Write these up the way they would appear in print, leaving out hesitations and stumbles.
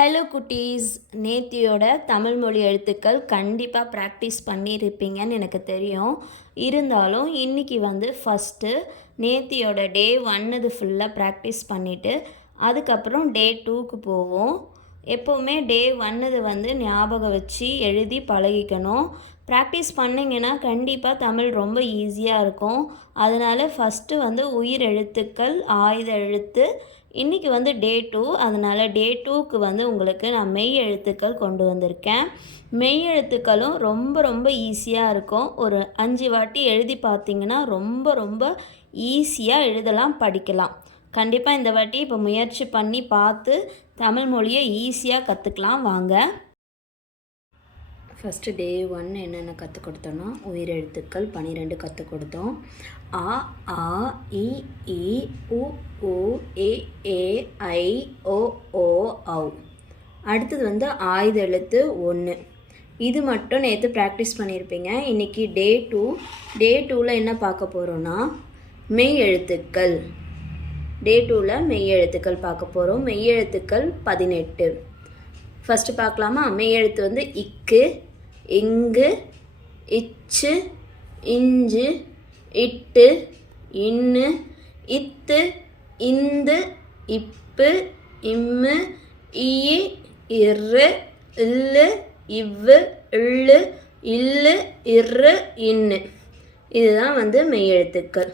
Hello குட்டீஸ், நேத்தியோட தமிழ் மொழி எழுத்துக்கள் கண்டிப்பாக ப்ராக்டிஸ் பண்ணியிருப்பீங்கன்னு எனக்கு தெரியும். இருந்தாலும் இன்றைக்கி ஃபஸ்ட்டு நேத்தியோட டே 1 ஃபுல்லாக ப்ராக்டிஸ் பண்ணிவிட்டு அதுக்கப்புறம் டே 2க்கு போவோம். எப்போவுமே டே 1 ஞாபகம் வச்சு எழுதி பழகிக்கணும். ப்ராக்டிஸ் பண்ணிங்கன்னா கண்டிப்பாக தமிழ் ரொம்ப ஈஸியாக இருக்கும். அதனால் ஃபஸ்ட்டு உயிர் எழுத்துக்கள், ஆயுத எழுத்து. இன்றைக்கி டே 2, அதனால் டே 2க்கு உங்களுக்கு நான் மெய் எழுத்துக்கள் கொண்டு வந்திருக்கேன். மெய் எழுத்துக்களும் ரொம்ப ரொம்ப ஈஸியாக இருக்கும். ஒரு 5 வாட்டி எழுதி பார்த்திங்கன்னா ரொம்ப ரொம்ப ஈஸியாக எழுதலாம், படிக்கலாம். கண்டிப்பாக இந்த வாட்டி இப்போ முயற்சி பண்ணி பார்த்து தமிழ் மொழியை ஈஸியாக கற்றுக்கலாம். வாங்க. ஃபஸ்ட்டு டே 1 என்னென்ன கற்றுக் கொடுத்தோன்னா உயிரெழுத்துக்கள் 12 கற்றுக் கொடுத்தோம். அ, ஆ, இ, ஈ, உ, ஊ, ஏ, ஏ, ஐ, ஓ, ஓ, ஔ. அடுத்தது ஆயுத எழுத்து 1. இது மட்டும் நேற்று ப்ராக்டிஸ் பண்ணியிருப்பீங்க. இன்றைக்கி டே 2. டே 2ல் என்ன பார்க்க போகிறோன்னா மெய் எழுத்துக்கள். டே 2ல் மெய் எழுத்துக்கள் பார்க்க போகிறோம். மெய் எழுத்துக்கள் 18. ஃபஸ்ட்டு பார்க்கலாமா? மெய் எழுத்து இக்கு, இங்கு, இச்சு, இஞ்சு, இட்டு, இன்னு, இத்து, இந்து, இப்பு, இம்மு, ஈ, இரு, இல்லு, இவ்வு, இள்ளு, இல்லு, இரு, இன்னு. இதுதான் மெய் எழுத்துக்கள்.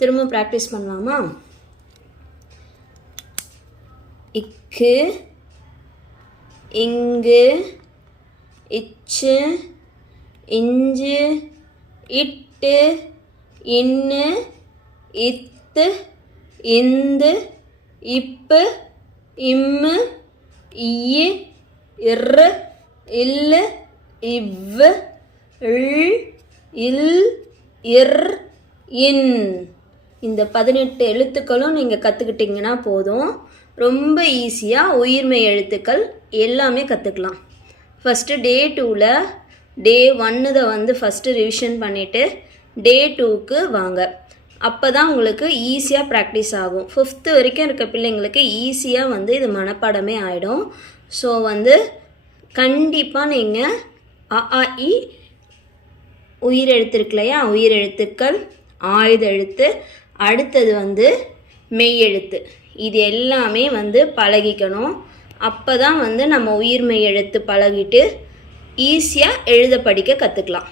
திரும்ப ப்ராக்டிஸ் பண்ணலாமா? இக்கு, இங்கு, இச்சு, இஞ்சு, இட்டு, இன்னு, இத்து, இந்து, இப்பு, இம்மு, ஈ, இரு, இல்லு, இவ்வு, இள், இல், இர், இன். இந்த 18 எழுத்துக்களும் நீங்கள் கற்றுக்கிட்டிங்கன்னா போதும். ரொம்ப ஈஸியாக உயிர்மெய் எழுத்துக்கள் எல்லாமே கற்றுக்கலாம். ஃபஸ்ட்டு டே 2ல் டே 1 ஃபஸ்ட்டு ரிவிஷன் பண்ணிவிட்டு டே 2க்கு வாங்க. அப்போ தான் உங்களுக்கு ஈஸியாக ப்ராக்டிஸ் ஆகும். 5th வரைக்கும் இருக்க பிள்ளைங்களுக்கு ஈஸியாக இது மனப்பாடமே ஆகிடும். ஸோ கண்டிப்பாக நீங்கள் அ, ஆ, இ உயிரெழுத்து இருக்கு இல்லையா, உயிரெழுத்துக்கள், ஆயுத எழுத்து, அடுத்தது மெய் எழுத்து. இது எல்லாமே பழகிக்கணும். அப்போ தான் நம்ம உயிர்மெய் எழுத்து பழகிட்டு ஈஸியாக எழுத படிக்க கற்றுக்கலாம்.